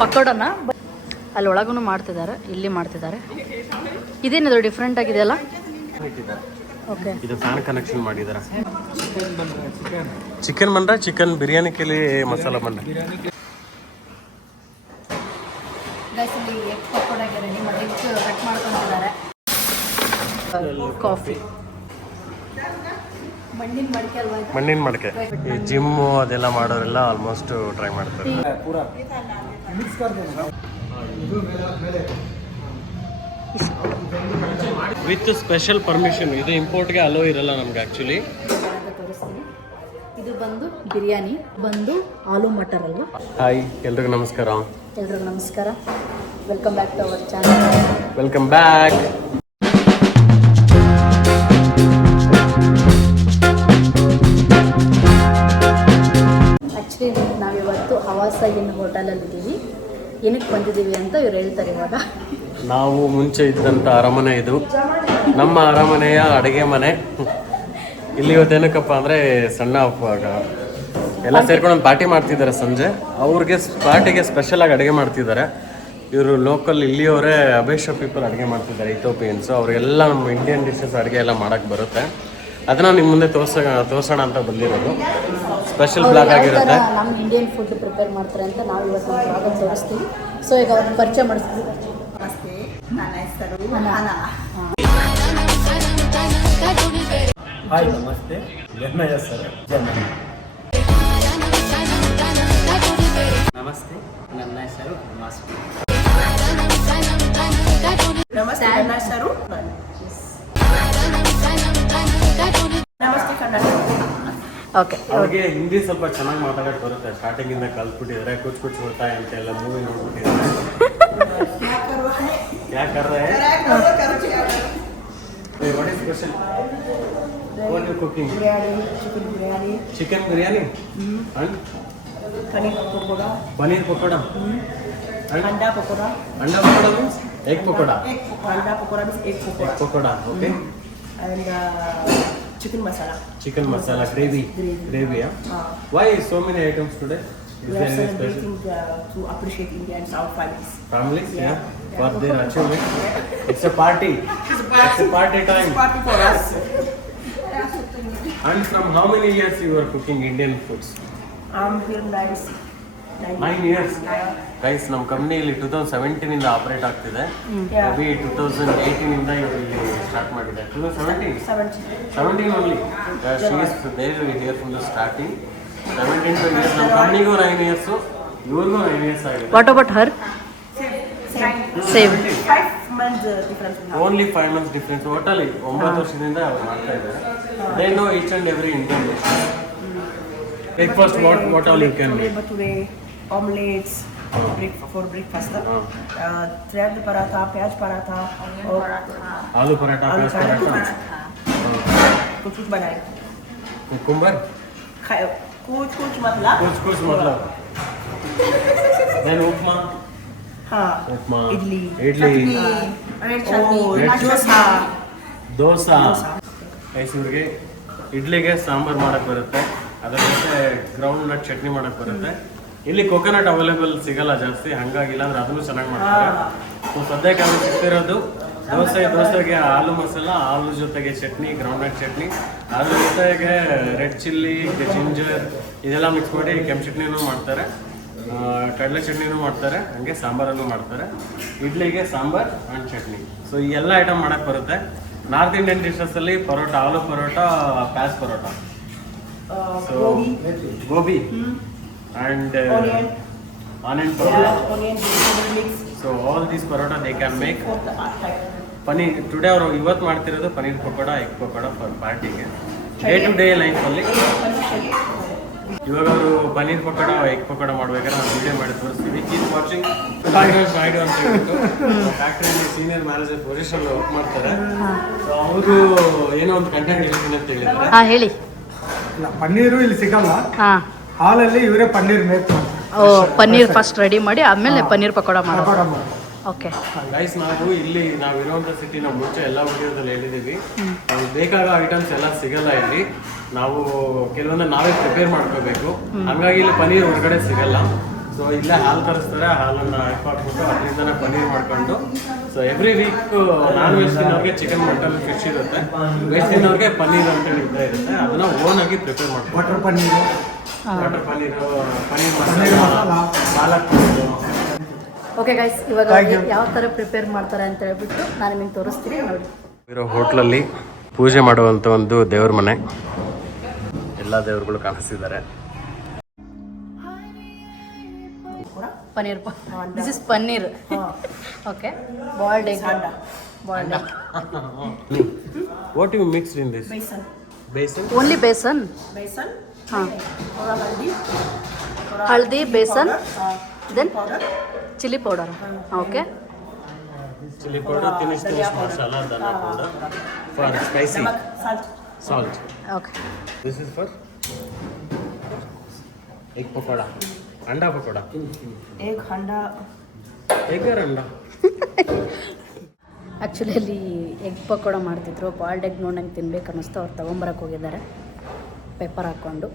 ಪಕೋಡನ ಅಲ್ಲಿ ಒಳಗೂ ಮಾಡ್ತಿದ್ದಾರೆ, ಇಲ್ಲಿ ಮಾಡ್ತಿದ್ದಾರೆ. ಇದೇನಿದು ಡಿಫ್ರೆಂಟ್ ಆಗಿದೆಯಲ್ಲ? ಓಕೆ, ಇದು ಫ್ಯಾನ್ ಕನೆಕ್ಷನ್ ಮಾಡಿದಾರೆ. ಚಿಕನ್ ಬಂದ್ರೆ ಚಿಕನ್ ಬಿರಿಯಾನಿ ಕೇಳಿ ಮಸಾಲ ಬಂದ್ರೆ ಕಾಫಿ. ಮಣ್ಣಿನ ಮಡಿಕೆ. ಈ ಜಿಮ್ಮು ಅದೆಲ್ಲ ಮಾಡೋರೆಲ್ಲ ಆಲ್ಮೋಸ್ಟ್ ಟ್ರೈ ಮಾಡ್ತಾರೆ. With special permission. ಇದು ಇಂಪೋರ್ಟ್ಗೆ ಅಲೋ ಇರಲ್ಲ ನಮ್ಗೆ ಆ್ಯಕ್ಚುಲಿ. ಇದು ಬಂದು ಬಿರಿಯಾನಿ, ಬಂದು ಆಲೂ ಮಟರ್ ಅಲ್ವಾ? ಹಾಯ್, ಎಲ್ರಿಗೂ ನಮಸ್ಕಾರ. ಎಲ್ರಿಗೂ ನಮಸ್ಕಾರ. Welcome back to our channel. Welcome back. Actually ನಾವಿವತ್ತು ಹವಾಸ ಇನ್ ಹೋಟೆಲಲ್ಲಿದ್ದೀವಿ. ಏನಕ್ಕೆ ಬಂದಿದ್ದೀವಿ ಅಂತ ಇವ್ರು ಹೇಳ್ತಾರೆ ಇವಾಗ. ನಾವು ಮುಂಚೆ ಇದ್ದಂಥ ಅರಮನೆ ಇದು, ನಮ್ಮ ಅರಮನೆಯ ಅಡುಗೆ ಮನೆ. ಇಲ್ಲಿ ಇವತ್ತೇನಕ್ಕಪ್ಪ ಅಂದರೆ ಸಣ್ಣ ಎಲ್ಲ ಸೇರ್ಕೊಂಡು ಒಂದು ಪಾರ್ಟಿ ಮಾಡ್ತಿದ್ದಾರೆ ಸಂಜೆ. ಅವ್ರಿಗೆ ಪಾರ್ಟಿಗೆ ಸ್ಪೆಷಲಾಗಿ ಅಡುಗೆ ಮಾಡ್ತಿದ್ದಾರೆ. ಇವರು ಲೋಕಲ್ ಇಲ್ಲಿಯವರೇ ಅಬೇಶ ಪೀಪಲ್ ಅಡುಗೆ ಮಾಡ್ತಿದ್ದಾರೆ, ಇಥೋಪಿಯನ್ಸು. ಅವರಿಗೆಲ್ಲ ನಮ್ಮ ಇಂಡಿಯನ್ ಡಿಶಸ್ ಅಡುಗೆ ಎಲ್ಲ ಮಾಡೋಕ್ಕೆ ಬರುತ್ತೆ. ಅದನ್ನು ನಿಮ್ಮ ಮುಂದೆ ತೋರಿಸೋಣ ಅಂತ ಬಂದಿರೋದು. ಸ್ಪೆಷಲ್ ಬ್ಲಾಗ್ ಆಗಿರುತ್ತೆ. ನಮ್ಮ ಇಂಡಿಯನ್ ಫುಡ್ ಪ್ರಿಪೇರ್ ಮಾಡ್ತಾರೆ ಅಂತ ನಾವು ಇವತ್ತು ನಮ್ಮ ಬ್ಲಾಗ್ ತೋರಿಸ್ತೀವಿ. ಸೊ ಈಗ ಅವ್ರನ್ನ ಪರಿಚಯ ಮಾಡಿಸ್ತೀವಿ. ನಮಸ್ತೆ, ನನ್ನ ಹೆಸರು ಹಾಯ್, ನಮಸ್ತೆ, ನನ್ನ ಹೆಸರು ನಮಸ್ತೆ, ನನ್ನ ಹೆಸರು ಮಾಸ್ತಿ. ನಮಸ್ತೆ, ನನ್ನ ಹೆಸರು ನಮಸ್ತೆ ಕನ್ನಡ. ಓಕೆ, ಅವ್ರಿಗೆ ಹಿಂದಿ ಸ್ವಲ್ಪ ಚೆನ್ನಾಗಿ ಮಾತಾಡೋಕೆ ಬರುತ್ತೆ. ಸ್ಟಾರ್ಟಿಂಗಿಂದ ಕಲ್ತ್ಬಿಟ್ಟಿದ್ದಾರೆ. ಕುಚ್ ಕುಚ್ ಬರ್ತಾಯಿ ಅಂತ ಎಲ್ಲ ಮೂವಿ ನೋಡ್ಬಿಟ್ಟಿದ್ದಾರೆ. ಯಾಕಂದ್ರೆ what is special? What you cooking? Chicken biryani and paneer pakora अंडा पकोड़ा. अंडा पकोड़ा means egg पकोड़ा. अंडा pakora means egg Egg pakora, okay. And chicken masala. Chicken masala gravy. Yeah. Why so many items today? Is We there are any special? celebrating to appreciate Indians, our families. Families, yeah. For their achievement. It's a party. It's a party time. It's party for us. And from how many years you are cooking Indian foods? I'm here 9 years. Guys, ನಮ್ಮ ಕಂಪ್ನಿಯಲ್ಲಿ 2017 ಇಂದ operate ಆಗ್ತಿದೆ. ಮೇ 2018 ಇಂದ ಇಲ್ಲಿ start ಮಾಡಿದೆ. 2017 only. She is there here from the starting. 17 years. ನಮ್ಮ ಕಂಪ್ನಿಗೂ 9 years, ಇವ್ರಿಗೂ 9 years ಆಗಿದೆ. What about her? Same. 5 months difference. Only 5 months difference. Totally 9 ವರ್ಷದಿಂದ ಅವ್ರು ಮಾಡ್ತಾ ಇದ್ದಾರೆ. They know each and every Indian dish. Breakfast what all you can make? Bhature, omelets. For breakfast, thread paratha, प्याज पराठा और आलू पराठा, प्याज पराठा, कुछ बनाए. कुकुम्बर, कुछ मतलब. Then उपमा. हाँ. उपमा. इडली. red chutney. dosa. ಐಸೂರಿಗೆ ಇಡ್ಲಿಗೆ ಸಾಂಬಾರು ಮಾಡಕ್ಕೆ ಬರುತ್ತೆ. ಅದರ ಜೊತೆ ಗ್ರೌಂಡ್ ನಟ್ ಚಟ್ನಿ ಮಾಡಕ್ಕೆ ಬರುತ್ತೆ. ಇಲ್ಲಿ ಕೊಕೊನಟ್ ಅವೈಲೇಬಲ್ ಸಿಗಲ್ಲ ಜಾಸ್ತಿ, ಹಂಗಾಗಿ ಇಲ್ಲಾಂದ್ರೆ ಅದನ್ನು ಚೆನ್ನಾಗಿ ಮಾಡ್ತಾರೆ. ಸೊ ಸದ್ಯಕ್ಕೆ ಅವ್ರು ಸಿಗ್ತಿರೋದು ದೋಸೆಗೆ ಆಲೂ ಮಸಾಲ, ಆಲೂ ಜೊತೆಗೆ ಚಟ್ನಿ, ಗ್ರೌಂಡ್ನಟ್ ಚಟ್ನಿ, ಅದ್ರ ಜೊತೆಗೆ ರೆಡ್ ಚಿಲ್ಲಿ, ಜಿಂಜರ್ ಇದೆಲ್ಲ ಮಿಕ್ಸ್ ಮಾಡಿ ಕೆಂಪು ಚಟ್ನಿನೂ ಮಾಡ್ತಾರೆ, ಕಡಲೆ ಚಟ್ನಿನೂ ಮಾಡ್ತಾರೆ, ಹಂಗೆ ಸಾಂಬಾರನ್ನು ಮಾಡ್ತಾರೆ. ಇಡ್ಲಿಗೆ ಸಾಂಬಾರ್ ಆ್ಯಂಡ್ ಚಟ್ನಿ. ಸೊ ಈ ಎಲ್ಲ ಐಟಮ್ ಮಾಡಕ್ಕೆ ಬರುತ್ತೆ. ನಾರ್ತ್ ಇಂಡಿಯನ್ ಡಿಶಸ್ಸಲ್ಲಿ parota, aloo parota, pyaz parota, so gobi and onion parota. So all these parota they can make. Paneer today ಅವರು ಇವತ್ತು ಮಾಡ್ತಿರೋದು ಪನೀರ್ ಪಕೋಡ, ಎಗ್ ಪಕೋಡ ಫಾರ್ ಪಾರ್ಟಿಗೆ. ಡೇ ಟು ಡೇ ಲೈಫಲ್ಲಿ ಇವಾಗ ಅವರು ಪನೀರ್ ಪಕೋಡ, ಎಗ್ ಪಕೋಡ ಮಾಡ್ಬೇಕಾದ್ರೆ ನಾವು ವಿಡಿಯೋ ಮಾಡಿ ತೋರಿಸ್ತೀವಿ. Keep watching. ಸಾಯ್ಡು ಅಂತ ಹೇಳ್ಬಿಟ್ಟು ಫ್ಯಾಕ್ಟ್ರಿಯಲ್ಲಿ ಸೀನಿಯರ್ ಮ್ಯಾನೇಜರ್ ಪೊಸಿಷನ್ ವರ್ಕ್ ಮಾಡ್ತಾರೆ. ಸೊ ಅವರು ಏನೋ ಒಂದು ಕಂಟೆಂಟ್ ಹೇಳ್ತೀನಿ ಅಂತ ಹೇಳಿದ್ದಾರೆ. ಹೇಳಿ. ಪನ್ನೀರು ಇಲ್ಲಿ ಸಿಗಲ್ಲ. ಹಾಲಲ್ಲಿ ಇವರೇ ಪನ್ನೀರ್ ಮೇಕ್ ಮಾಡ್ತಾರೆ. ಪನ್ನೀರ್ ಫಸ್ಟ್ ರೆಡಿ ಮಾಡಿ ಆಮೇಲೆ ಪನ್ನೀರ್ ಪಕೋಡ ಮಾಡೋದು. ಓಕೆ ಗೈಸ್ ನಾವು ಇಲ್ಲಿ ನಾವಿರುವಂಥ ಸಿಟಿ ನಾವು ಮುಂಚೆ ಎಲ್ಲ ವಿಡಿಯೋದಲ್ಲಿ ಹೇಳಿದ್ದೀವಿ ನಮ್ಗೆ ಬೇಕಾದ ಐಟಮ್ಸ್ ಎಲ್ಲ ಸಿಗಲ್ಲ ಇಲ್ಲಿ ನಾವು ಕೆಲವೊಂದು ನಾವೇ ಪ್ರಿಪೇರ್ ಮಾಡ್ಕೋಬೇಕು ಹಂಗಾಗಿ ಇಲ್ಲಿ ಪನ್ನೀರ್ ಹೊರಗಡೆ ಸಿಗಲ್ಲ ಸೊ ಇಲ್ಲೇ ಹಾಲು ತರಿಸ್ತಾರೆ ಹಾಲನ್ನು ಹಾಕ್ಬಿಟ್ಟು ಅದರಿಂದನೇ ಪನ್ನೀರ್ ಮಾಡ್ಕೊಂಡು so every week non veg ತಿನ್ನೋರಿಗೆ ಚಿಕನ್ ಮಟನ್ ಫಿಶ್ ಇರುತ್ತೆ ವೆಜ್ ತಿನ್ನೋರಿಗೆ ಪನ್ನೀರ್ ಅಂತೇಳಿ ಇದ್ದೇ ಇರುತ್ತೆ ಅದನ್ನ ಓನ್ ಆಗಿ ಪ್ರಿಪೇರ್ ಮಾಡ್ಕೊಂಡು butter paneer butter paneer masala palak okay guys ಇವಾಗ ಯಾವ ಥರ ಪ್ರಿಪೇರ್ ಮಾಡ್ತಾರೆ ಅಂತ ಹೇಳ್ಬಿಟ್ಟು ನಾನು ನಿಮಗೆ ತೋರಿಸ್ತೀನಿ ನೋಡಿ. ಇರೋ ಹೋಟ್ಲಲ್ಲಿ ಪೂಜೆ ಮಾಡುವಂಥ ಒಂದು ದೇವ್ರ ಮನೆ ಎಲ್ಲ ದೇವರುಗಳು ಕಾಣಿಸ್ತಿದ್ದಾರೆ. Paneer this is paneer okay boiled egg boiled egg what you mixed in this besan besan only besan besan ಹಾಂ थोड़ा हल्दी ಹಳದಿ besan then powder chilli powder okay chilli powder ತಿನ್ನಿಸ್ತು masala dhaniya powder for spicy नमक salt salt okay this is for egg pakoda ಅಂಡಾ ಪಕೋಡ एक हंडा ಎಗ್ಗರ್ ಅಂಡಾ ಆ್ಯಕ್ಚುಲಿ ಅಲ್ಲಿ ಎಗ್ ಪಕೋಡ ಮಾಡ್ತಿದ್ರು ಬಾಯ್ಲ್ಡ್ ಎಗ್ ನೋಡಿ ನಂಗೆ ತಿನ್ಬೇಕು ಅನ್ನಿಸ್ತು ಅವ್ರು ತೊಗೊಂಬರಕ್ಕೆ ಹೋಗಿದ್ದಾರೆ ಪೆಪ್ಪರ್ ಹಾಕ್ಕೊಂಡು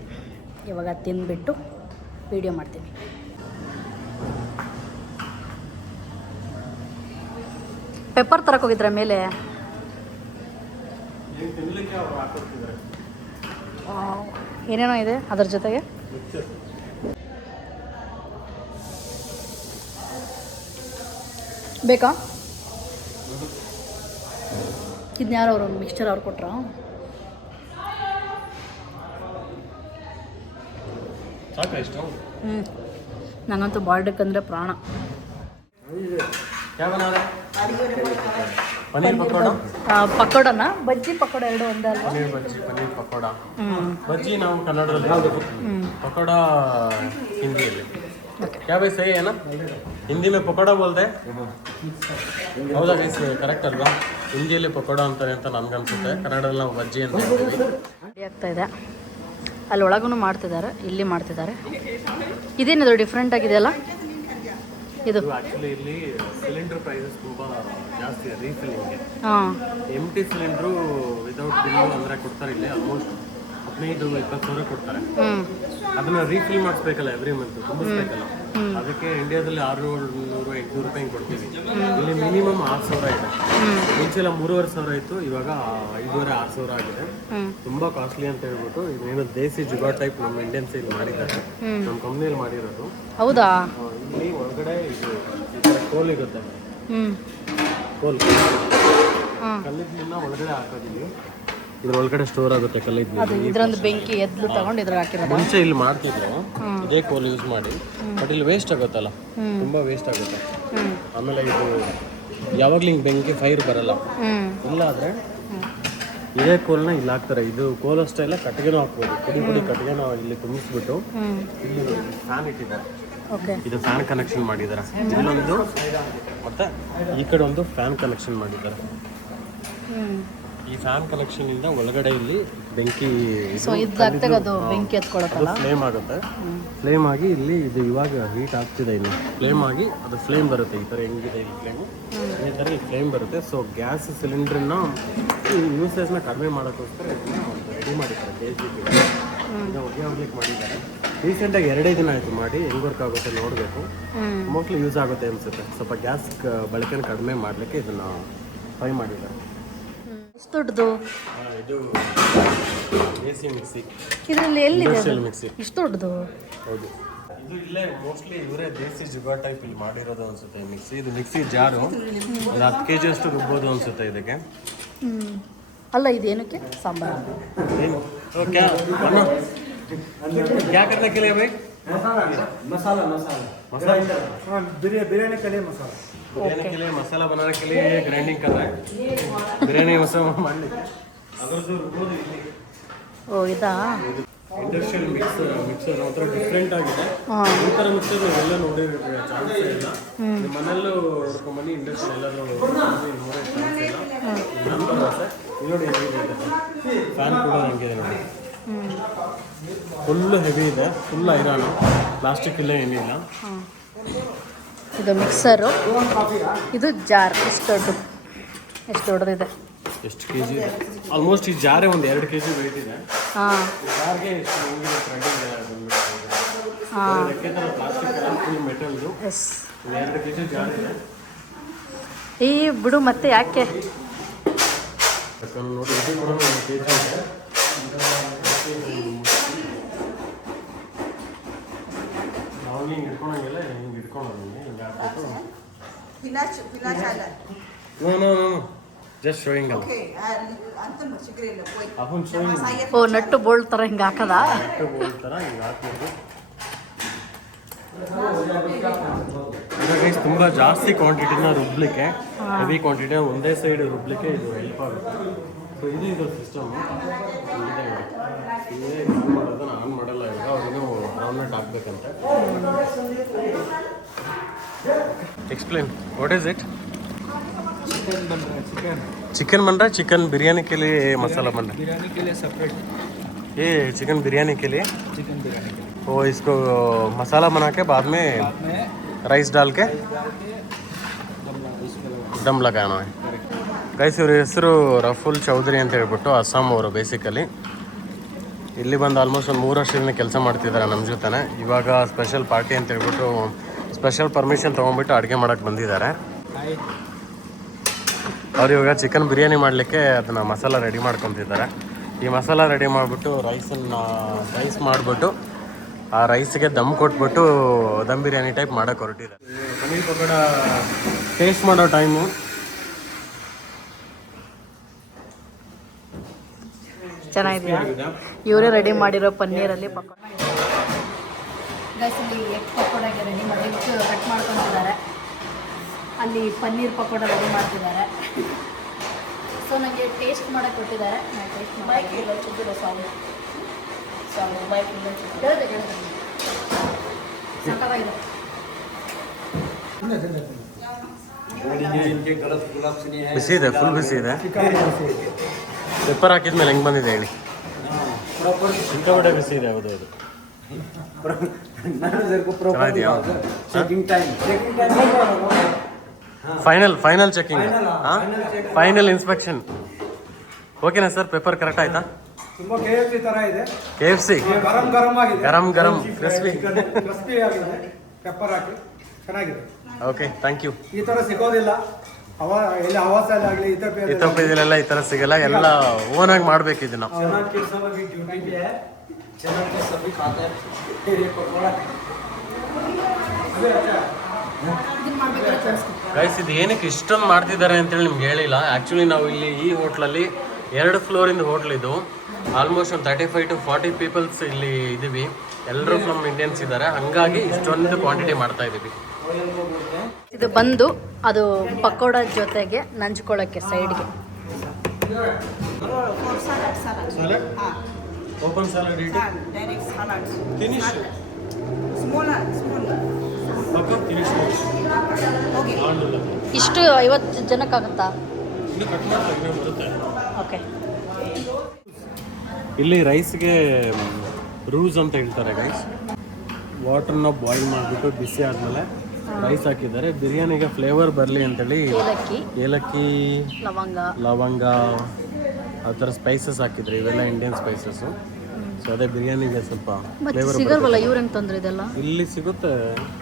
ಇವಾಗ ತಿಂದುಬಿಟ್ಟು ವೀಡಿಯೋ ಮಾಡ್ತೀನಿ. ಪೆಪ್ಪರ್ ತರಕ್ಕೆ ಹೋಗಿದ್ರ ಮೇಲೆ ತಿನ್ಲಿಕ್ಕೆ ಅವ್ರು ಹಾಕೊಡ್ತಿದ್ದಾರೆ ಏನೇನೋ ಇದೆ ಅದ್ರ ಜೊತೆಗೆ ಬೇಕಾ ಇದನ್ನ ಯಾರು ಅವರು ಮಿಕ್ಸ್ಚರ್ ಅವ್ರು ಕೊಟ್ರಾ ಸಾಕ ಇಷ್ಟು ನಂಗಂತೂ ಬಾಯ್ಲ್ಡ್ ಎಗ್ ಅಂದರೆ ಪ್ರಾಣ. क्या बना रहे पनीर पकोड़ा ಪಕೋಡನ ಬಜ್ಜಿ ಪಕೋಡ ಎರಡು ಒಂದೇ ಅಲ್ವಾ? पनीर बज्जी पनीर पकोड़ा बज्जी ನಾವು ಕನ್ನಡದಲ್ಲಿ पकोड़ा हिंदी में क्या भाई सही है ना हिंदी में पकोड़ा बोलते ಹೌದಾ ಗೈಸ್ ಕರೆಕ್ಟ್ ಅಲ್ವಾ ಹಿಂದಿಯಲ್ಲಿ ಪಕೋಡಾ ಅಂತಾರೆ ಅಂತ ನನ್ಗನ್ಸುತ್ತೆ ಕನ್ನಡದಲ್ಲಿ ನಾವು ಬಜ್ಜಿ ಅಂತ ಹೇಳ್ತೀವಿ. ರೆಡಿ ಆಗ್ತಾ ಇದೆ ಅಲ್ಲಿ ಒಳಗೂ ಮಾಡ್ತಿದ್ದಾರೆ ಇಲ್ಲಿ ಮಾಡ್ತಿದ್ದಾರೆ. ಇದೇನಿದು ಡಿಫ್ರೆಂಟ್ ಆಗಿದೆಯಲ್ಲ ಇದು ಆ್ಯಕ್ಚುಲಿ ಇಲ್ಲಿ ಸಿಲಿಂಡರ್ ಪ್ರೈಸಸ್ ತುಂಬ ಜಾಸ್ತಿ ಇದೆ ರೀಫಿಲ್ಲಿಂಗ್ಗೆ. ಹಾಂ ಎಂಟಿ ಸಿಲಿಂಡ್ರು ವಿತೌಟ್ ಬಿಲ್ಲು ಅಂದರೆ ಕೊಡ್ತಾರೆ ಇಲ್ಲಿ ಆಲ್ಮೋಸ್ಟ್ 15-20 ಸಾವಿರ ಕೊಡ್ತಾರೆ. ಅದನ್ನ ರೀಫಿಲ್ ಮಾಡಿಸ್ಬೇಕಲ್ಲ ಎವ್ರಿ ಮಂತ್ ತುಂಬಿಸ್ಬೇಕಲ್ಲ ಅದಕ್ಕೆ ಇಂಡಿಯಾದಲ್ಲಿ 600-800 ರೂಪಾಯಿ ಕೊಡ್ತೀವಿ. ಇಲ್ಲಿ ಮಿನಿಮಮ್ 6,000 ಇದೆ. ಮುಂಚೆಲ್ಲ 3,500 ಇತ್ತು ಇವಾಗ 5,500-6,000 ಆಗಿದೆ. ತುಂಬಾ ಕಾಸ್ಟ್ಲಿ ಅಂತ ಹೇಳ್ಬಿಟ್ಟು ಇದೇನು ದೇಸಿ ಜುಗಾಡ್ ಟೈಪ್ ನಮ್ಮ ಇಂಡಿಯನ್ಸ್ ಇಲ್ಲಿ ಮಾಡಿದ್ದಾರೆ ನಮ್ಮ ಕಂಪ್ನಿಯಲ್ಲಿ ಮಾಡಿರೋದು. ಹೌದಾ ಇಲ್ಲಿ ಒಳಗಡೆ ಇದು ಕೋಲ್ ಇರುತ್ತೆ ಕೋಲ್ ಕಲ್ಲಿದ್ದನ್ನ ಒಳಗಡೆ ಹಾಕೋದಿಲ್ಲ ಇದ್ರ ಒಳಗಡೆ ಸ್ಟೋರ್ ಆಗುತ್ತೆ ಕಲ್ಲಿದ್ದಲು. ಅದು ಇದ್ರೊಂದು ಬೆಂಕಿ ಎದ್ಲು ತಗೊಂಡು ಇದ್ರಾಗ ಹಾಕಿರೋದು. ಮುಂಚೆ ಇಲ್ಲಿ ಮಾಡ್ತಿದ್ರು ಇದೇ ಕೋಲ್ ಯೂಸ್ ಮಾಡಿ ಬಟ್ ಇಲ್ಲಿ ವೇಸ್ಟ್ ಆಗುತ್ತಲ್ಲ ತುಂಬಾ ವೇಸ್ಟ್ ಆಗುತ್ತೆ. ಆಮೇಲೆ ಇದು ಯಾವಾಗ್ಲೂ ಹಿಂಗೆ ಬೆಂಕಿ ಫೈರ್ ಬರಲ್ಲ. ಇಲ್ಲ ಆದ್ರೆ ಇದೇ ಕೋಲ್ನ ಇಲ್ಲಿ ಹಾಕ್ತಾರೆ. ಇದು ಕೋಲ್ ಅಷ್ಟೇ ಇಲ್ಲ ಕಟ್ಟಿಗೆನೂ ಹಾಕ್ಬೋದು. ಪುಡಿ ಕಟ್ಟಿಗೆನೂ ಇಲ್ಲಿ ತುಂಬಿಸ್ಬಿಟ್ಟು ಇಲ್ಲಿ ಫ್ಯಾನ್ ಇಟ್ಟಿದ್ದಾರೆ. ಇದು ಫ್ಯಾನ್ ಕನೆಕ್ಷನ್ ಮಾಡಿದ್ದಾರೆ. ಇಲ್ಲೊಂದು ಮತ್ತೆ ಈ ಕಡೆ ಒಂದು ಫ್ಯಾನ್ ಕನೆಕ್ಷನ್ ಮಾಡಿದ್ದಾರೆ. ಈ ಫ್ಯಾನ್ ಕನೆಕ್ಷನ್ ಇಂದ ಒಳಗಡೆ ಇಲ್ಲಿ ಬೆಂಕಿ ಬೆಂಕಿ ಎತ್ಕೊಳ್ಳುತ್ತಲ್ಲ ಫ್ಲೇಮ್ ಆಗುತ್ತೆ. ಫ್ಲೇಮ್ ಆಗಿ ಇಲ್ಲಿ ಇದು ಇವಾಗ ಹೀಟ್ ಆಗ್ತಿದೆ. ಇನ್ನು ಫ್ಲೇಮ್ ಆಗಿ ಅದು ಫ್ಲೇಮ್ ಬರುತ್ತೆ. ಈ ಥರ ಹೆಂಗಿದೆ ಈ ಫ್ಲೇಮು ಈ ಥರ ಈ ಫ್ಲೇಮ್ ಬರುತ್ತೆ. ಸೊ ಗ್ಯಾಸ್ ಸಿಲಿಂಡ್ರನ್ನ ಯೂಸೇಜ್ನ ಕಡಿಮೆ ಮಾಡೋಕ್ಕೋಸ್ಕರ ಇದನ್ನ ರೆಡಿ ಮಾಡಿದ್ದಾರೆ. ಇದನ್ನ ಹೊಲಿಕ್ಕೆ ಮಾಡಿದ್ದಾರೆ. ರೀಸೆಂಟಾಗಿ 2 ದಿನ ಆಯಿತು ಮಾಡಿ ಹೆಂಗೆ ವರ್ಕ್ ಆಗುತ್ತೆ ನೋಡಬೇಕು. ಮೋಸ್ಟ್ಲಿ ಯೂಸ್ ಆಗುತ್ತೆ ಅನಿಸುತ್ತೆ. ಸ್ವಲ್ಪ ಗ್ಯಾಸ್ ಬಳಕೆನ ಕಡಿಮೆ ಮಾಡಲಿಕ್ಕೆ ಇದನ್ನು ಫ್ರೈ ಮಾಡಿದ್ದಾರೆ. ಎಷ್ಟು ದೊಡ್ಡದು ಇದು ಎಸಿ ಮಿಕ್ಸಿ. ಇದರಲ್ಲಿ ಎಲ್ಲಿದೆ ಮಿಕ್ಸಿ ಇಷ್ಟು ದೊಡ್ಡದು? ಹೌದು ಇದು ಇಲ್ಲೇ ಮೋಸ್ಟ್ಲಿ ಇವರೇ ದೇಸಿ ಜುಗಾ ಟೈಪ್ ಇಲ್ಲಿ ಮಾಡಿರೋದು ಅನ್ಸುತ್ತೆ ಮಿಕ್ಸಿ. ಇದು ಮಿಕ್ಸಿ ಜಾರು ಒಂದು 10 kg ಅಷ್ಟು ರುಬ್ಬೋದು ಅನ್ಸುತ್ತೆ ಇದಕ್ಕೆ. ಅಲ್ಲ ಇದೇನಕ್ಕೆ ಸಾಂಬಾರು ಏನು क्या करने के लिए भाई मसाला बिरयानी के लिए मसाला बिरयानी के लिए मसाला बनाने के लिए ग्राइंडिंग कर रहा है. बिरयानी मसाला ಮಾಡಲಿ ಅದರದ್ದು ರುಬ್ಬೋದು ಇಲ್ಲಿ. ಓ ಇದಾ ಇಂಡಸ್ಟ್ರಿಯಲ್ ಮಿಕ್ಸರ್ ಮಾತ್ರ ಡಿಫ್ರೆಂಟ್ ಆಗಿದೆ. ಈ ಥರ ಮಿಕ್ಸರ್ ನಾವೆಲ್ಲ ನೋಡಿರೋ ಚಾನ್ಸೇ ಇಲ್ಲ. ನಿಮ್ಮ ಮನೆಯಲ್ಲೂ ಹೊಡ್ಕೊಂಬನ್ನಿ ಇಂಡಸ್ಟ್ರಿ ಎಲ್ಲಾದರೂ ನೋಡೋ ಚಾನ್ಸ್ ಇಲ್ಲ. ನಮ್ಮ ಆಸೆ ನೋಡಿ ಹೆಂಗಿದೆ ಫ್ಯಾನ್ ಕೂಡ ಹೆಂಗಿದೆ ನೋಡಿ. ಫುಲ್ಲು ಹೆವಿ ಇದೆ. ಫುಲ್ ಐರಾನು ಪ್ಲಾಸ್ಟಿಕ್ ಇಲ್ಲ ಏನಿಲ್ಲ. ಇದು ಮಿಕ್ಸರು, ಕಾಫಿ ಇದು ಜಾರ್. ಎಷ್ಟು ದೊಡ್ಡದಿದೆ. ಎಷ್ಟು ಕೆ ಜಿ? ಆಲ್ಮೋಸ್ಟ್ ಈ ಜಾರೇ ಒಂದು 2 kg ವೆಯ್ಟ್ ಇದೆ. ಹಾಂ ಜಾರ್ಗೆ ಎಷ್ಟು ಹೆಂಗಿದೆ ಟ್ರೆಂಡಿಂಗ್ ಹಾಂ ಪ್ಲಾಸ್ಟಿಕ್ ಫುಲ್ ಮೆಟಲ್ದು ಎಸ್. 2 kg ಜಾರ್ ಇದೆ. ಈ ಬಿಡು ಮತ್ತೆ ಯಾಕೆ ಯಾಕಂದ್ರೆ ನೋಡಿ ಇದು ಕೂಡ 1 kg ಇದೆ. ನಾವು ಹಿಂಗೆ ಇಟ್ಕೊಳಂಗಿಲ್ಲ, ಹಿಂಗೆ ಇಟ್ಕೊಳ್ಳೋದು ಹಿಂಗೆ ಹಾಕ್ಬಿಟ್ಟು ನೋ ಜಸ್ಟ್ ಶೋಯಿಂಗ್ ಅಲ್ಲ. ಅಪನ್ ಶೋಯಿಂಗ್ ಓ ನಟ್ಟು ಬೋಲ್ಟ್ ಥರ ಹಿಂಗೆ ಹಾಕದ. ಥರ ಹಿಂಗೆ ಹಾಕ್ಬೋದು. ಗೈಸ್ ತುಂಬ ಜಾಸ್ತಿ ಕ್ವಾಂಟಿಟಿನ ರುಬ್ಲಿಕ್ಕೆ, ಹೆವಿ ಕ್ವಾಂಟಿಟಿನ ಒಂದೇ ಸೈಡ್ ರುಬ್ಲಿಕ್ಕೆ ಇದು ಹೆಲ್ಪ್ ಆಗುತ್ತೆ. ಸೊ ಇದು ಸಿಸ್ಟಮ್ ಇದೇ ಆನ್ ಮಾಡೋದು. ನಾನು ಆನ್ ಮಾಡಲ್ಲ ಈಗ, ಅವ್ರಿಗೂ ರೌಂಡ್ನಟ್ ಹಾಕ್ಬೇಕಂತೆ. Explain what is it? Chicken बन रहा है। चिकन बिरयानी के लिए मसाला बन रहा है। बिरयानी के लिए सेपरेट, ये चिकन बिरयानी के लिए चिकन बिरयानी के लिए वो इसको मसाला बना के बाद में राइस डाल के दम लगाना है. ಗೈಸ್ ಇವ್ರ ಹೆಸರು ರಫುಲ್ ಚೌಧರಿ ಅಂತ ಹೇಳ್ಬಿಟ್ಟು ಅಸ್ಸಾಂ ಅವರು. ಬೇಸಿಕಲಿ ಇಲ್ಲಿ ಬಂದು ಆಲ್ಮೋಸ್ಟ್ ಒಂದು 3 ವರ್ಷದಿಂದ ಕೆಲಸ ಮಾಡ್ತಿದ್ದಾರೆ ನಮ್ಮ ಜೊತೆನೆ. ಇವಾಗ ಸ್ಪೆಷಲ್ ಪಾರ್ಟಿ ಅಂತ ಹೇಳ್ಬಿಟ್ಟು ಸ್ಪೆಷಲ್ ಪರ್ಮಿಷನ್ ತೊಗೊಂಡ್ಬಿಟ್ಟು ಅಡುಗೆ ಮಾಡೋಕ್ಕೆ ಬಂದಿದ್ದಾರೆ. ಅವ್ರು ಇವಾಗ ಚಿಕನ್ ಬಿರಿಯಾನಿ ಮಾಡಲಿಕ್ಕೆ ಅದನ್ನು ಮಸಾಲ ರೆಡಿ ಮಾಡ್ಕೊತಿದ್ದಾರೆ. ಈ ಮಸಾಲ ರೆಡಿ ಮಾಡಿಬಿಟ್ಟು ರೈಸ್ ಮಾಡಿಬಿಟ್ಟು ಆ ರೈಸ್ಗೆ ದಮ್ ಕೊಟ್ಬಿಟ್ಟು ದಮ್ ಬಿರಿಯಾನಿ ಟೈಪ್ ಮಾಡೋಕ್ಕೆ ಹೊರಟಿದ್ದಾರೆ. ಪನ್ನೀರ್ ಪಕೋಡ ಟೇಸ್ಟ್ ಮಾಡೋ ಟೈಮು ಚೆನ್ನಾಗಿದೆಯಾ? ಇವರೇ ರೆಡಿ ಮಾಡಿರೋ ಪನ್ನೀರಲ್ಲಿ ಪಕೋಡ. ಗೈಸಲ್ಲಿ ಎಗ್ ಪಕೋಡಾಗೆ ರೆಡಿ ಮಾಡಿ ಕಟ್ ಮಾಡ್ಕೊತಿದ್ದಾರೆ. ಅಲ್ಲಿ ಪನ್ನೀರ್ ಪಕೋಡ ರೆಡಿ ಮಾಡ್ತಿದ್ದಾರೆ. ಸೊ ನನಗೆ ಟೇಸ್ಟ್ ಮಾಡೋಕ್ಕೆ ಕೊಟ್ಟಿದ್ದಾರೆ. ನಾನು ಟೇಸ್ಟ್ ಸಾಕಾಗಿದೆ. ಬಿಸಿ ಇದೆ, ಫುಲ್ ಬಿಸಿ ಇದೆ. ಪೆಪ್ಪರ್ ಹಾಕಿದ್ಮೇಲೆ ಹೆಂಗೆ ಬಂದಿದೆ ಹೇಳಿ? ಸಿಕ್ಕಾಪಟ್ಟೆ ಬಿಸಿ ಇದೆ. ಹೌದು ಹೌದು. Final checking, final inspection. ಓಕೆನಾ ಸರ್? ಪೆಪ್ಪರ್ ಕರೆಕ್ಟ್ ಆಯ್ತಾ? ತುಂಬಾ KFC ತರ ಇದೆ. KFC ಗರಂ ಕ್ರಿಸ್ಪಿ ಆಗಿದೆ. ಪೆಪ್ಪರ್ ಹಾಕಿ ಚೆನ್ನಾಗಿದೆ. Okay, thank you. ಈ ತರ ಸಿಗೋದಿಲ್ಲ ಎಲ್ಲಿ ಹವಾಸಲ್ಲಾಗಲಿ ಇಥೋಪಿಯದಲ್ಲೆಲ್ಲ ಈ ಥರ ಸಿಗಲ್ಲ. ಎಲ್ಲ ಓನಾಗಿ ಮಾಡ್ಬೇಕು ಇದನ್ನ. ಗೈಸ್ ಇದು ಏನಕ್ಕೆ ಇಷ್ಟೊಂದು ಮಾಡ್ತಿದ್ದಾರೆ ಅಂತೇಳಿ ನಿಮ್ಗೆ ಹೇಳಿಲ್ಲ. ಆ್ಯಕ್ಚುಲಿ ನಾವು ಇಲ್ಲಿ ಈ ಹೋಟ್ಲಲ್ಲಿ 2 ಫ್ಲೋರಿಂದ ಹೋಟ್ಲ್ ಇದು. ಆಲ್ಮೋಸ್ಟ್ ಒಂದು 35 to 40 ಪೀಪಲ್ಸ್ ಇಲ್ಲಿ ಇದ್ದೀವಿ. ಎಲ್ಲರೂ ಫ್ರಮ್ ಇಂಡಿಯನ್ಸ್ ಇದ್ದಾರೆ. ಹಾಗಾಗಿ ಇಷ್ಟೊಂದು ಕ್ವಾಂಟಿಟಿ ಮಾಡ್ತಾ ಇದ್ದೀವಿ. ಇದು ಬಂದು ಅದು ಪಕೋಡ ಜೊತೆಗೆ ನಂಚ್ಕೊಳ್ಳೋಕ್ಕೆ ಸೈಡ್ಗೆ. ಓಪನ್ ಸಲಾಡ್ ಇಟ್ಟು direct salad. Finish Smaller. ಪಕ್ಕ ಫಿನಿಶ್ Okay. ಮಾಡಿಲ್ಲ. ಇಷ್ಟು 50 ಜನಕ್ಕಾಗುತ್ತಾ? ಇನ್ನು ಕಟ್ ಮಾಡ್ತಾ ಇನ್ನೂ ಬರುತ್ತೆ. ಓಕೆ. ಇಲ್ಲಿ ರೈಸ್ಗೆ ರೂಸ್ ಅಂತ ಹೇಳ್ತಾರೆ ಗೈಸ್. ವಾಟರ್ನ ಬಾಯ್ಲ್ ಮಾಡಿಬಿಟ್ಟು ಬಿಸಿ ಆದಮೇಲೆ ರೈಸ್ ಹಾಕಿದ್ದಾರೆ. ಬಿರಿಯಾನಿಗೆ ಫ್ಲೇವರ್ ಬರಲಿ ಅಂತೇಳಿ ಏಲಕ್ಕಿ, ಲವಂಗ ಆ ಥರ ಸ್ಪೈಸಸ್ ಹಾಕಿದ್ರು. ಇವೆಲ್ಲ ಇಂಡಿಯನ್ ಸ್ಪೈಸಸ್ಸು. ಸೊ ಅದೇ ಬಿರಿಯಾನಿಗೆ ಸ್ವಲ್ಪ ಫ್ಲೇವರ್ ಸಿಗಲ್ವಲ್ಲ. ಇವ್ರು ಹೆಂಗೆ ತಂದ್ರೆ ಇದೆಲ್ಲ? ಇಲ್ಲಿ ಸಿಗುತ್ತೆ,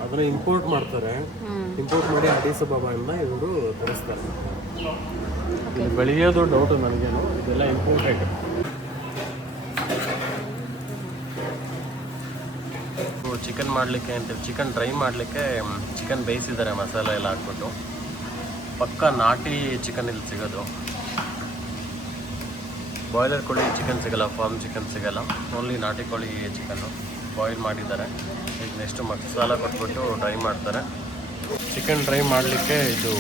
ಅದನ್ನ ಇಂಪೋರ್ಟ್ ಮಾಡ್ತಾರೆ. ಇಂಪೋರ್ಟ್ ಮಾಡಿ ಅಡೀಸ್ ಅಬಾಬಾಯಿಂದ ಇವರು ತರಿಸ್ತಾರೆ. ಇಲ್ಲಿ ಬೆಳೆಯೋದು ಡೌಟು ನನಗೇನು. ಇದೆಲ್ಲ ಇಂಪೋರ್ಟೆಡ್. ಚಿಕನ್ ಮಾಡಲಿಕ್ಕೆ ಅಂತ ಚಿಕನ್ ಡ್ರೈ ಮಾಡಲಿಕ್ಕೆ ಚಿಕನ್ ಬೇಯಿಸಿದ್ದಾರೆ ಮಸಾಲೆ ಎಲ್ಲ ಹಾಕ್ಬಿಟ್ಟು. ಪಕ್ಕ ನಾಟಿ ಚಿಕನ್ ಇಲ್ಲಿ ಸಿಗೋದು. ಬಾಯ್ಲರ್ ಕೋಳಿ ಚಿಕನ್ ಸಿಗಲ್ಲ, ಫಾರ್ಮ್ ಚಿಕನ್ ಸಿಗಲ್ಲ. ಓನ್ಲಿ ನಾಟಿ ಕೋಳಿ ಚಿಕನ್ನು ಬಾಯ್ಲ್ ಮಾಡಿದ್ದಾರೆ. ಈಗ ನೆಕ್ಸ್ಟು ಮಸಾಲ ಕೊಟ್ಬಿಟ್ಟು ಡ್ರೈ ಮಾಡ್ತಾರೆ. ಚಿಕನ್ ಡ್ರೈ ಮಾಡಲಿಕ್ಕೆ ಇದು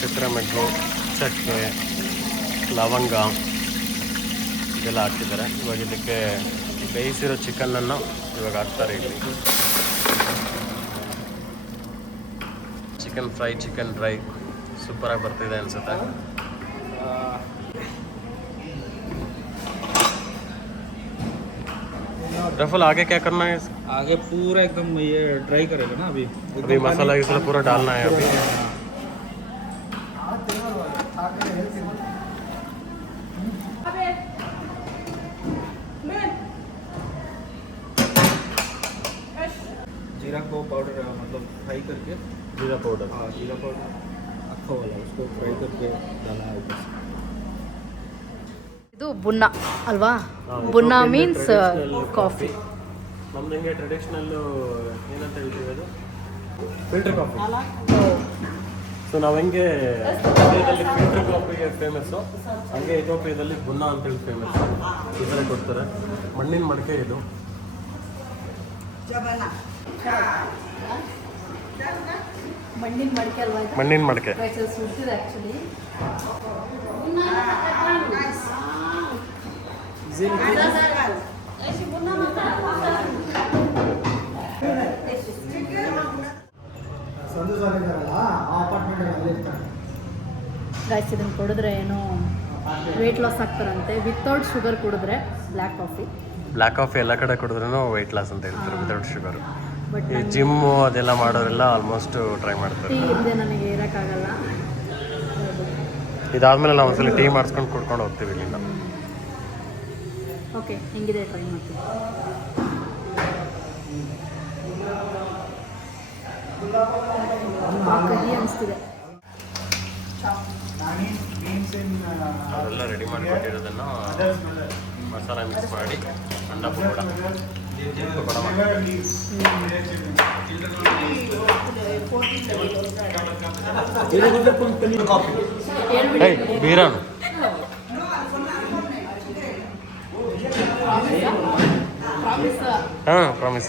ಚಿತ್ರಮೆಂಟು, ಚಕ್ಕೆ, ಲವಂಗ ಇದೆಲ್ಲ ಹಾಕಿದ್ದಾರೆ. ಇವಾಗ ಇದಕ್ಕೆ ಬೇಯಿಸಿರೋ ಚಿಕನನ್ನು ಇವಾಗ ಹಾಕ್ತಾರೆ. ಇಲ್ಲಿ ಚಿಕನ್ ಫ್ರೈ, ಚಿಕನ್ ಡ್ರೈ ಸೂಪರಾಗಿ ಬರ್ತಿದೆ ಅನಿಸುತ್ತೆ. रफल आगे क्या करना है? आगे पूरा एकदम ये ड्राई करेगा ना अभी अभी मसाला गिसाला पूरा डालना है अभी. जीरा को पाउडर मतलब फ्राई करके जीरा पाउडर. हाँ जीरा पाउडर अक्खा वाला उसको फ्राई करके डालना है ऊपर से. ಇದು ಬುನ್ನ ಅಲ್ವಾ? ಬುನ್ನ ಮೀನ್ಸ್ ಕಾಫಿ. ನಮ್ದು ಹಿಂಗೆ ಟ್ರೆಡಿಷ್ನಲ್ ಏನಂತ ಹೇಳ್ತೀವಿ ಅದು ಫಿಲ್ಟರ್ ಕಾಫಿ. ಸೊ ನಾವು ಹೆಂಗೆ ಇಂಡಿಯಾದಲ್ಲಿ ಫಿಲ್ಟರ್ ಕಾಫಿಗೆ ಫೇಮಸ್ಸು, ಹಂಗೆ ಇಥಿಯೋಪಿಯಾದಲ್ಲಿ ಬುನ್ನ ಅಂತೇಳಿ ಫೇಮಸ್. ಈ ಥರ ಕೊಡ್ತಾರೆ. ಮಣ್ಣಿನ ಮಡಿಕೆ ಇದು. Jabana. ಮಣ್ಣಿನ ಮಡಿಕೆ ಅಲ್ವಾ ಇದು? ಮಣ್ಣಿನ ಮಡಿಕೆ. ಸುಡ್ತಿದೆ ಆ್ಯಕ್ಚುಲಿ. ಸಂದು ಸರ್ ಇದ್ದಾರಲ್ಲ ಆ ಅಪಾರ್ಟ್ಮೆಂಟ್ ಅಲ್ಲಿ ಇರ್ತಾರೆ. ಗೈಸ್ ಇದನ್ನು ಕುಡಿದ್ರೆ ಏನೋ ವೆಯ್ಟ್ ಲಾಸ್ ಆಗ್ತಾರಂತೆ. ವಿತೌಟ್ ಶುಗರ್ ಕುಡಿದ್ರೆ ಬ್ಲ್ಯಾಕ್ ಕಾಫಿ. ಬ್ಲ್ಯಾಕ್ ಕಾಫಿ ಎಲ್ಲ ಕಡೆ ಕುಡಿದ್ರೂ ವೆಯ್ಟ್ ಲಾಸ್ ಅಂತ ಹೇಳ್ತಾರೆ ವಿತೌಟ್ ಶುಗರ್. ಬಟ್ ಈ ಜಿಮ್ಮು ಅದೆಲ್ಲ ಮಾಡೋರೆಲ್ಲ ಆಲ್ಮೋಸ್ಟ್ ಟ್ರೈ ಮಾಡ್ತಾರೆ. ಟೀ ಇಲ್ಲದೆ ನನಗೆ ಇರೋಕ್ಕಾಗಲ್ಲ. ಇದಾದ್ಮೇಲೆ ನಾವು ಒಂದ್ಸಲ ಟೀ ಮಾಡಿಸ್ಕೊಂಡು ಕುಡ್ಕೊಂಡು ಹೋಗ್ತೀವಿ ಇಲ್ಲಿಂದ. ಓಕೆ, ಹೆಂಗಿದೆ ಟ್ರೈ ಮಾಡ್ತೀವಿ. ಕಹಿ ಅನಿಸ್ತಿದೆ. ಅವರೆಲ್ಲ ರೆಡಿ ಮಾಡಿಕೊಟ್ಟಿರೋದನ್ನು ಮಸಾಲ ಮಿಕ್ಸ್ ಮಾಡಿ ಅಂಡ ಪಕೋಡ ಬೀರಾನು. ಹಾಂ promise.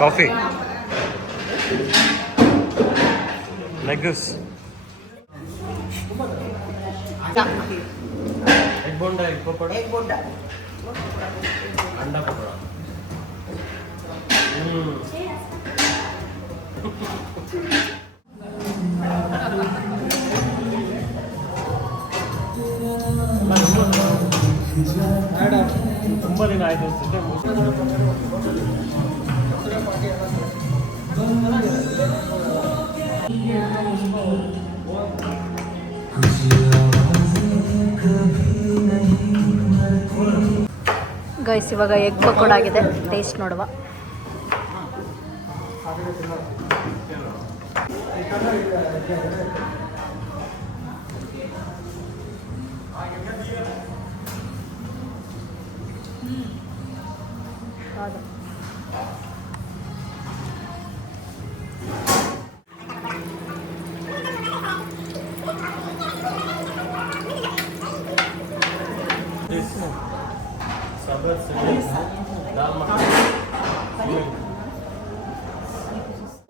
Coffee legs egg bonda egg pakoda Egg bonda. ಅಂಡ ಪಕೋಡ. ತುಂಬ ದಿನ ಆಯ್ತು ಅನ್ಸುತ್ತೆ. ಗೈಸ್ ಇವಾಗ ಎಗ್ ಪಕೋಡ ಆಗಿದೆ. ಟೇಸ್ಟ್ ನೋಡುವ.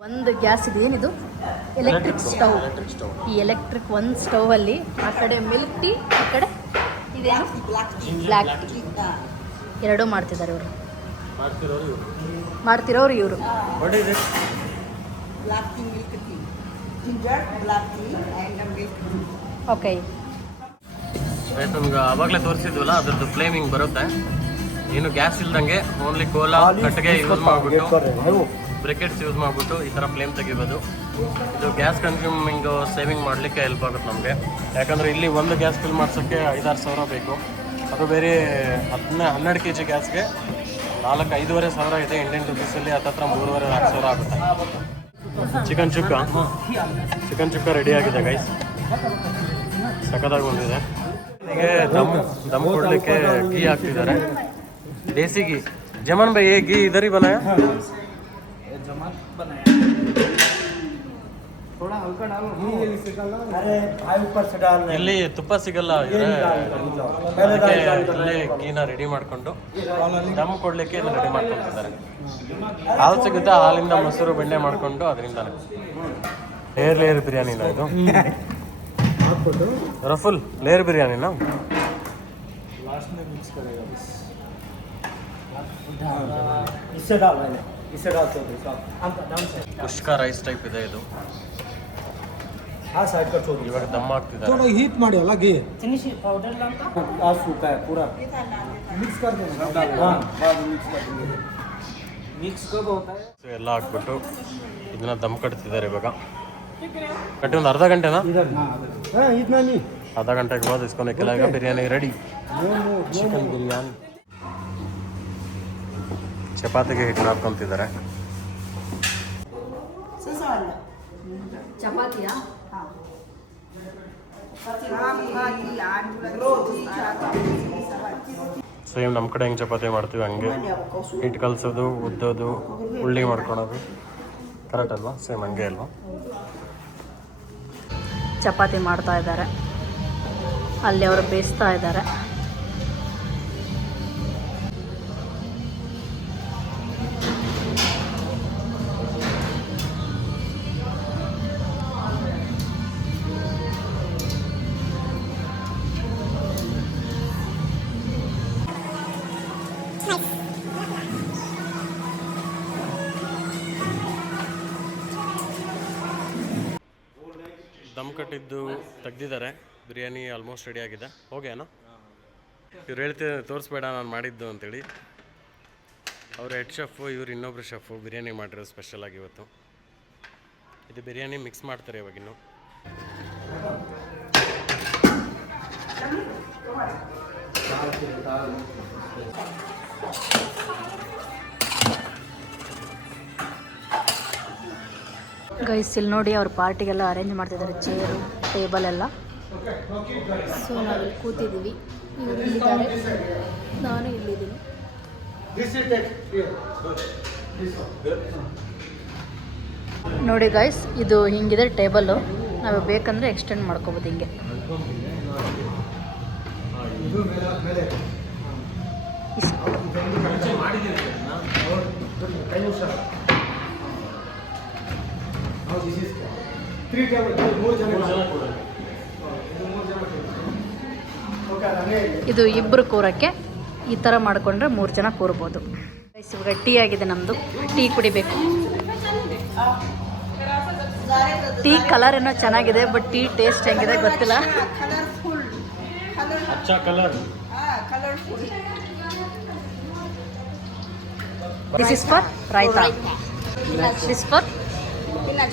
ಒಂದು ಗ್ಯಾಸ್ ಇದೆ. ಏನಿದು? Electric stove. ಈ ಎಲೆಕ್ಟ್ರಿಕ್ ಒಂದು ಸ್ಟವಲ್ಲಿ ಆ ಕಡೆ ಮಿಲ್ಕ್ ಟೀ, ಆ ಕಡೆ ಇದೇನು ಬ್ಲ್ಯಾಕ್ ಟೀ. ಎರಡೂ ಮಾಡ್ತಿದ್ದಾರೆ ಇವರು. ಮಾಡ್ತಿರೋರು ಇವರು. Black tea, milk tea. Ginger, black tea and milk tea. Okay. ನಮ್ಗೆ ಆವಾಗಲೇ ತೋರಿಸಿದ್ವಲ್ಲ ಅದ್ರದ್ದು ಫ್ಲೇಮಿಂಗ್ ಬರುತ್ತೆ. ಏನು ಗ್ಯಾಸ್ ಇಲ್ದಂಗೆ ಓನ್ಲಿ ಕೋಲಾ ಕಟ್ಟಿಗೆ ಯೂಸ್ ಮಾಡಿಬಿಟ್ಟು ಬ್ರಿಕೆಟ್ಸ್ ಯೂಸ್ ಮಾಡಿಬಿಟ್ಟು ಈ ಥರ ಫ್ಲೇಮ್ ತೆಗಿಬೋದು. ಇದು ಗ್ಯಾಸ್ ಕನ್ಸ್ಯೂಮಿಂಗ್ ಸೇವಿಂಗ್ ಮಾಡಲಿಕ್ಕೆ ಹೆಲ್ಪ್ ಆಗುತ್ತೆ ನಮಗೆ. ಯಾಕಂದರೆ ಇಲ್ಲಿ ಒಂದು ಗ್ಯಾಸ್ ಫಿಲ್ ಮಾಡ್ಸೋಕ್ಕೆ 5-6 ಸಾವಿರ ಬೇಕು. ಅದು ಬೇರೆ 12 kg ಗ್ಯಾಸ್ಗೆ 4-5 ಸಾವಿರ ಇದೆ. ಇಂಡಿಯನ್ ರುಪೀಸಲ್ಲಿ ಹತ್ತತ್ರ 3-4 ಸಾವಿರ ಆಗುತ್ತೆ. ಚಿಕನ್ ಚುಕ್ಕ ರೆಡಿ ಆಗಿದೆ ಗೈಸ್. ಸಖತ್ತಾಗಿ ಬಂದಿದೆ. ಹೀಗೆ ದಮ್ ಕೊಡಲಿಕ್ಕೆ ಗೀ ಹಾಕ್ತಿದ್ದಾರೆ. ದೇಸಿ घी. जमन भाई ये घी इधर ही बनाया? जमान बनाया थोड़ा हल्का डालो. अरे भाई ऊपर से डाल रहे ಇಲ್ಲಿ ತುಪ್ಪ ಸಿಗಲ್ಲ. ಇಲ್ಲೇ ಗೀನ ರೆಡಿ ಮಾಡಿಕೊಂಡು ದಮ್ ಕೊಡ್ಲಿಕ್ಕೆ ಇದನ್ನ ರೆಡಿ ಮಾಡ್ಕೊತಿದ್ದಾರೆ. ಹಾಲು ಸಿಗುತ್ತೆ, ಹಾಲಿಂದ ಮೊಸರು ಬೆಣ್ಣೆ ಮಾಡಿಕೊಂಡು ಅದರಿಂದಾನೆ. ಲೇಯರ್ ಬಿರಿಯಾನಿನ ಇದು? ರಫುಲ್ ಲೇಯರ್ ಬಿರಿಯಾನಿನ? लास्ट में मिक्स करेगा बस. इससे डाल रहे हैं, इससे डालते हैं ಕುಷ್ಕಾ ರೈಸ್ ಟೈಪ್ ಇದೆ ಇದು. हाँ साइड का छोड़ ಇವಾಗ ದಮ್ ಹಾಕ್ತಿದ್ದಾರೆ. थोड़ा हीट ಮಾಡಿ ಅಲ್ಲ घी फिनिश पाउडर लाता आज सूखा है पूरा मिक्स कर देना हाँ बाद मिक्स कर देंगे मिक्स कब होता है ಸೊ ಎಲ್ಲ ಹಾಕ್ಬಿಟ್ಟು ಇದನ್ನ ದಮ್ ಕಟ್ತಿದ್ದಾರೆ ಇವಾಗ. ಕಟ್ಟಿ ಒಂದು ಅರ್ಧ ಗಂಟೆನಾ? इधर हाँ इतना नहीं आधा घंटे के बाद इसको निकलेगा बिरयानी रेडी. ಚಿಕನ್ ಬಿರಿಯಾನಿ ಚಪಾತಿಗೆ ಹಿಟ್ಟು ಹಾಕ್ಕೊಂತಿದ್ದಾರೆ. ಸಸಾಲ ಚಪಾತಿಯಾ? हाँ चपाती आलू रोटी ಸೇಮ್ ನಮ್ಮ ಕಡೆ ಹೆಂಗೆ ಚಪಾತಿ ಮಾಡ್ತೀವಿ ಹಂಗೆ ಹಿಟ್ಟು ಕಲಸೋದು, ಉದ್ದೋದು, ಉಳ್ಳಿ ಮಾಡ್ಕೊಳೋದು. ಕರೆಕ್ಟ್ ಅಲ್ವಾ? ಸೇಮ್ ಹಂಗೆ ಅಲ್ವಾ? ಚಪಾತಿ ಮಾಡ್ತಾ ಇದ್ದಾರೆ, ಅಲ್ಲಿ ಅವರು ಬೇಯಿಸ್ತಾ ಇದ್ದಾರೆ. ದಮ್ ಕಟ್ಟಿದ್ದು ತೆಗ್ದಿದ್ದಾರೆ. ಬಿರಿಯಾನಿ ಆಲ್ಮೋಸ್ಟ್ ರೆಡಿ ಆಗಿದೆ. ಹೋಗ್ಯಾನ ಇವ್ರು ಹೇಳ್ತಿದ್ದಾರೆ ತೋರಿಸ್ಬೇಡ ನಾನು ಮಾಡಿದ್ದು ಅಂತೇಳಿ. ಅವರು ಹೆಡ್ ಶೆಫು, ಇವ್ರು ಇನ್ನೊಬ್ರು ಶೆಫು ಬಿರಿಯಾನಿ ಮಾಡಿರೋ ಸ್ಪೆಷಲ್ ಆಗಿ ಇವತ್ತು. ಇದು ಬಿರಿಯಾನಿ ಮಿಕ್ಸ್ ಮಾಡ್ತಾರೆ ಇವಾಗಿನ್ನು. ಗೈಸ್ ಇಲ್ಲಿ ನೋಡಿ ಅವ್ರ ಪಾರ್ಟಿಗೆಲ್ಲ ಅರೇಂಜ್ ಮಾಡ್ತಿದ್ದಾರೆ, ಚೇರು ಟೇಬಲ್ ಎಲ್ಲ. ಸೊ ನಾವಿಲ್ಲಿ ಕೂತಿದ್ದೀವಿ, ಇವ್ರು ಇಲ್ಲಿದ್ದಾರೆ, ನಾನು ಇಲ್ಲಿದ್ದೀನಿ. ನೋಡಿ ಗೈಸ್ ಇದು ಹಿಂಗಿದೆ ಟೇಬಲ್ಲು, ನಾವು ಬೇಕಂದರೆ ಎಕ್ಸ್ಟೆಂಡ್ ಮಾಡ್ಕೋಬೋದು ಹಿಂಗೆ. ಇದು ಇಬ್ಬರು ಕೂರಕ್ಕೆ ಈ ಥರ ಮಾಡಿಕೊಂಡ್ರೆ 3 ಜನ ಕೂರ್ಬೋದು. ಇವಾಗ ಟೀ ಆಗಿದೆ ನಮ್ಮದು, ಟೀ ಕುಡಿಬೇಕು. ಟೀ ಕಲರ್ ಏನೋ ಚೆನ್ನಾಗಿದೆ, ಬಟ್ ಟೀ ಟೇಸ್ಟ್ ಹೆಂಗಿದೆ ಗೊತ್ತಿಲ್ಲ. ಕಲರ್ಫುಲ್ ಅಚ್ಚಾ colour. Colourful this is for raita, this for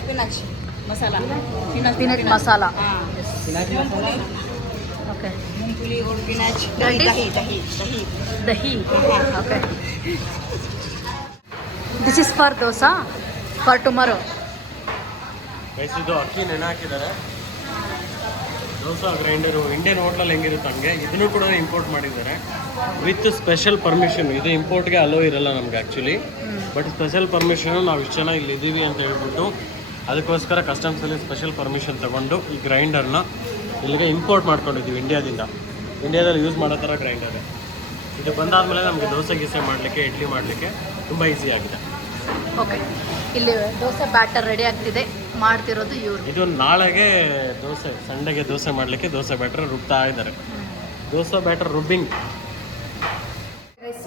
spinach masala peanut masala. Spinach masala okay, मूंगफली और स्पिनाच That is- दही okay. This is for dosa for tomorrow. ಇದು ಅಕ್ಕಿ ನೆನೆ ಹಾಕಿದ್ದಾರೆ. ದೋಸಾ ಗ್ರೈಂಡರು ಇಂಡಿಯನ್ ಹೋಟ್ಲಲ್ಲಿ ಹೆಂಗಿರುತ್ತೆ ಹಂಗೆ ಇದನ್ನು ಕೂಡ ಇಂಪೋರ್ಟ್ ಮಾಡಿದ್ದಾರೆ ವಿತ್ ಸ್ಪೆಷಲ್ ಪರ್ಮಿಷನ್. ಇದು ಇಂಪೋರ್ಟ್ಗೆ ಅಲೋ ಇರಲ್ಲ ನಮ್ಗೆ ಆ್ಯಕ್ಚುಲಿ, ಬಟ್ ಸ್ಪೆಷಲ್ ಪರ್ಮಿಷನು ನಾವು ಇಷ್ಟು ಜನ ಇಲ್ಲಿ ಇದ್ದೀವಿ ಅಂತ ಹೇಳ್ಬಿಟ್ಟು ಅದಕ್ಕೋಸ್ಕರ ಕಸ್ಟಮ್ಸಲ್ಲಿ ಸ್ಪೆಷಲ್ ಪರ್ಮಿಷನ್ ತೊಗೊಂಡು ಈ ಗ್ರೈಂಡರ್ನ ಇಲ್ಲಿಗೆ ಇಂಪೋರ್ಟ್ ಮಾಡ್ಕೊಂಡಿದ್ದೀವಿ ಇಂಡಿಯಾದಿಂದ. ಇಂಡಿಯಾದಲ್ಲಿ ಯೂಸ್ ಮಾಡೋ ಥರ ಗ್ರೈಂಡರ್ ಇದು ಬಂದಾದಮೇಲೆ ನಮಗೆ ದೋಸೆ ಗೀಸೆ ಮಾಡಲಿಕ್ಕೆ, ಇಡ್ಲಿ ಮಾಡಲಿಕ್ಕೆ ತುಂಬ ಈಸಿ ಆಗಿದೆ. ಓಕೆ, ಇಲ್ಲಿ ದೋಸೆ ಬ್ಯಾಟರ್ ರೆಡಿ ಆಗ್ತಿದೆ, ಮಾಡ್ತಿರೋದು ಇವರು. ಇದು ನಾಳೆಗೆ ದೋಸೆ, ಸಂಡೆಗೆ ದೋಸೆ ಮಾಡಲಿಕ್ಕೆ ದೋಸೆ ಬ್ಯಾಟರ್ ರುಬ್ತಾ ಇದ್ದಾರೆ. ದೋಸೆ ಬ್ಯಾಟರ್ ರುಬ್ಬಿಂಗ್.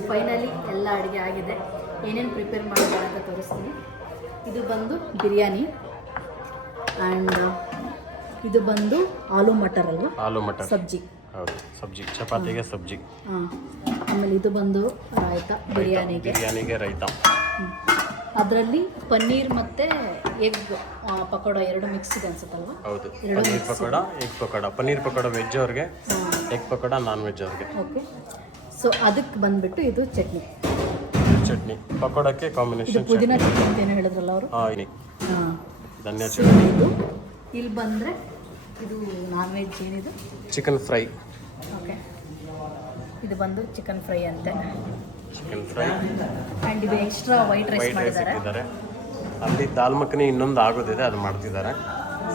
ಫೈನಲಿ ಎಲ್ಲ ಅಡುಗೆ ಆಗಿದೆ. ಏನೇನು ಪ್ರಿಪೇರ್ ಮಾಡಿದ್ದಾರೆ ಅಂತ ತೋರಿಸ್ತೀನಿ. ಇದು ಬಂದು ಬಿರಿಯಾನಿ ಆ್ಯಂಡ್ ಇದು ಬಂದು ಆಲೂ ಮಟರ್ ಅಲ್ವಾ, ಆಲೂ ಮಟರ್ ಸಬ್ಜಿ. ಹೌದು, ಸಬ್ಜಿ, ಚಪಾತಿಗೆ ಸಬ್ಜಿ. ಹಾಂ, ಆಮೇಲೆ ಇದು ಬಂದು ರಾಯ್ತಾ ಬಿರಿಯಾನಿಗೆ ರೈತಾ. ಅದರಲ್ಲಿ ಪನ್ನೀರ್ ಮತ್ತು ಎಗ್ ಪಕೋಡ ಎರಡು ಮಿಕ್ಸ್ ಇದೆ ಅನ್ಸುತ್ತಲ್ವಾ? ಹೌದು, ಎರಡು paneer mix. Pakoda, egg pakoda. Paneer pakoda veg ಅವ್ರಿಗೆ, ಎಗ್ ಪಕೋಡ ನಾನ್ ವೆಜ್ ಅವ್ರಿಗೆ. ಓಕೆ, ಸೊ ಅದಕ್ಕೆ ಬಂದುಬಿಟ್ಟು ಇದು ಚಟ್ನಿ. ಚಟ್ನಿ ಪಕೋಡಕ್ಕೆ ಇದು ಕಾಂಬಿನೇಷನ್. ಪುದೀನ ಚಟ್ನಿ ಅಂತ ಏನು ಹೇಳಿದ್ರಲ್ಲ ಅವರು. ಹಾಂ, ಹಾಂ, ಧನ್ಯ ಸೊ ಚಟ್ನಿ. ಇದು ಇಲ್ಲಿ ಬಂದರೆ ಇದು ನಾನ್ ವೆಜ್ ಏನಿದು, ಚಿಕನ್ ಫ್ರೈ. ಓಕೆ, ಇದು ಬಂದು ಚಿಕನ್ ಫ್ರೈ ಅಂತೆ. ಚಿಕನ್ ಫ್ರೈ ಆ್ಯಂಡ್ ಇದು extra white rice white rice ಮಾಡಿದ್ದಾರೆ. ಇಟ್ಟಿದ್ದಾರೆ. ಅಲ್ಲಿ ದಾಲ್ ಮಖನಿ ಇನ್ನೊಂದು ಆಗೋದಿದೆ, ಅದು ಮಾಡ್ತಿದ್ದಾರೆ.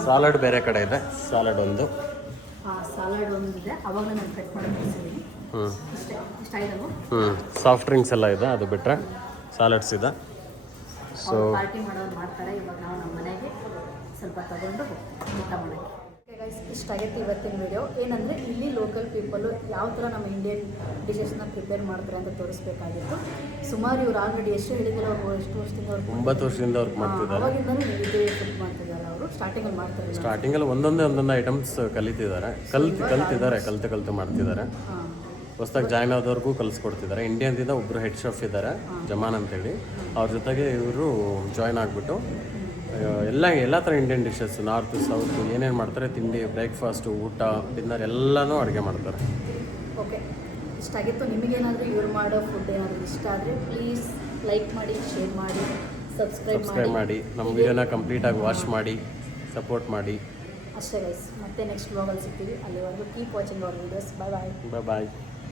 ಸಾಲಡ್ ಬೇರೆ ಕಡೆ ಇದೆ, ಸಾಲಡ್ ಒಂದು. ಸಾಲಡ್ ಒಂದಿದೆ, ಅವಾಗಲೇ ನಾನು ಕಟ್ ಮಾಡಿ ಮುಗಿಸಿದ್ದೀನಿ. ಇಷ್ಟ ಆಯ್ತಲ್ವ? ಸಾಫ್ಟ್ ಡ್ರಿಂಕ್ಸ್ ಎಲ್ಲ ಇದೆ, ಅದು ಬಿಟ್ಟರೆ ಸಾಲಡ್ಸ್ ಇದೆ. ಸೊ ಪಾರ್ಟಿ ಮಾಡೋರು ಮಾಡ್ತಾರೆ. ಇವಾಗ ನಾವು ನಮ್ಮ ಮನೆಗೆ ಸ್ವಲ್ಪ ತಗೊಂಡು ಊಟ ಮಾಡೋಕ್ಕೆ. ಗೈಸ್, ಇಷ್ಟಾಗೈತೆ ಇವತ್ತಿನ ವಿಡಿಯೋ. ಏನಂದರೆ ಇಲ್ಲಿ ಲೋಕಲ್ ಪೀಪಲು ಯಾವ ಥರ ನಮ್ಮ ಇಂಡಿಯನ್ ಡಿಶಸ್ನ ಪ್ರಿಪೇರ್ ಮಾಡ್ತಾರೆ ಅಂತ ತೋರಿಸ್ಬೇಕಾಗಿತ್ತು. ಸುಮಾರು ಇವ್ರು ಆಲ್ರೆಡಿ ಎಷ್ಟು ಹೇಳಿದ್ರು, ಅವ್ರು ಎಷ್ಟು ವರ್ಷದಿಂದ ಅವ್ರು 9 ವರ್ಷದಿಂದ ವರ್ಕ್ ಮಾಡ್ತಿದ್ದಾರೆ. ಅವಾಗಿಂದಲೂ ಇದೇ ಫುಡ್ ಮಾಡ್ತಿದ್ದಾರೆ ಅವರು. ಸ್ಟಾರ್ಟಿಂಗಲ್ಲಿ ಮಾಡ್ತಾರೆ ಸ್ಟಾರ್ಟಿಂಗಲ್ಲಿ ಒಂದೊಂದೇ ಐಟಮ್ಸ್ ಕಲಿತಿದ್ದಾರೆ ಕಲಿತು ಮಾಡ್ತಿದ್ದಾರೆ. ಹಾಂ ಹೊಸ್ದಾಗಿ ಜಾಯ್ನ್ ಆದವ್ರಿಗೂ ಕಲಿಸ್ಕೊಡ್ತಿದ್ದಾರೆ. ಇಂಡಿಯನ್ದಿಂದ ಒಬ್ಬರು ಹೆಡ್ ಶೆಫ್ ಇದ್ದಾರೆ, ಜಮಾನ್ ಅಂತೇಳಿ. ಅವ್ರ ಜೊತೆಗೆ ಇವರು ಜಾಯ್ನ್ ಆಗಿಬಿಟ್ಟು ಎಲ್ಲ ಥರ ಇಂಡಿಯನ್ ಡಿಶಸ್, ನಾರ್ತ್ ಸೌತ್ ಏನೇನು ಮಾಡ್ತಾರೆ, ತಿಂಡಿ, ಬ್ರೇಕ್ಫಾಸ್ಟು, ಊಟ, ಡಿನ್ನರ್ ಎಲ್ಲನೂ ಅಡುಗೆ ಮಾಡ್ತಾರೆ. ಓಕೆ, ಇಷ್ಟಾಗಿತ್ತು. ನಿಮಗೇನಾದರೂ ಇವ್ರು ಮಾಡೋ ಫುಡ್ ಏನಾದರೂ ಇಷ್ಟ ಆದರೆ ಪ್ಲೀಸ್ ಲೈಕ್ ಮಾಡಿ, ಶೇರ್ ಮಾಡಿ, ಸಬ್ಸ್ಕ್ರೈಬ್ ಮಾಡಿ. ನಮ್ಮ ವಿಡಿಯೋನ ಕಂಪ್ಲೀಟಾಗಿ ವಾಚ್ ಮಾಡಿ, ಸಪೋರ್ಟ್ ಮಾಡಿ. ಅಷ್ಟೇ ಗೈಸ್. ಮತ್ತೆ ನೆಕ್ಸ್ಟ್ ವ್ಲಾಗಲ್ಲಿ ಸಿಗ್ತೀವಿ. ಅಲ್ಲಿವರೆಗೂ keep watching our videos. Bye bye. Bye.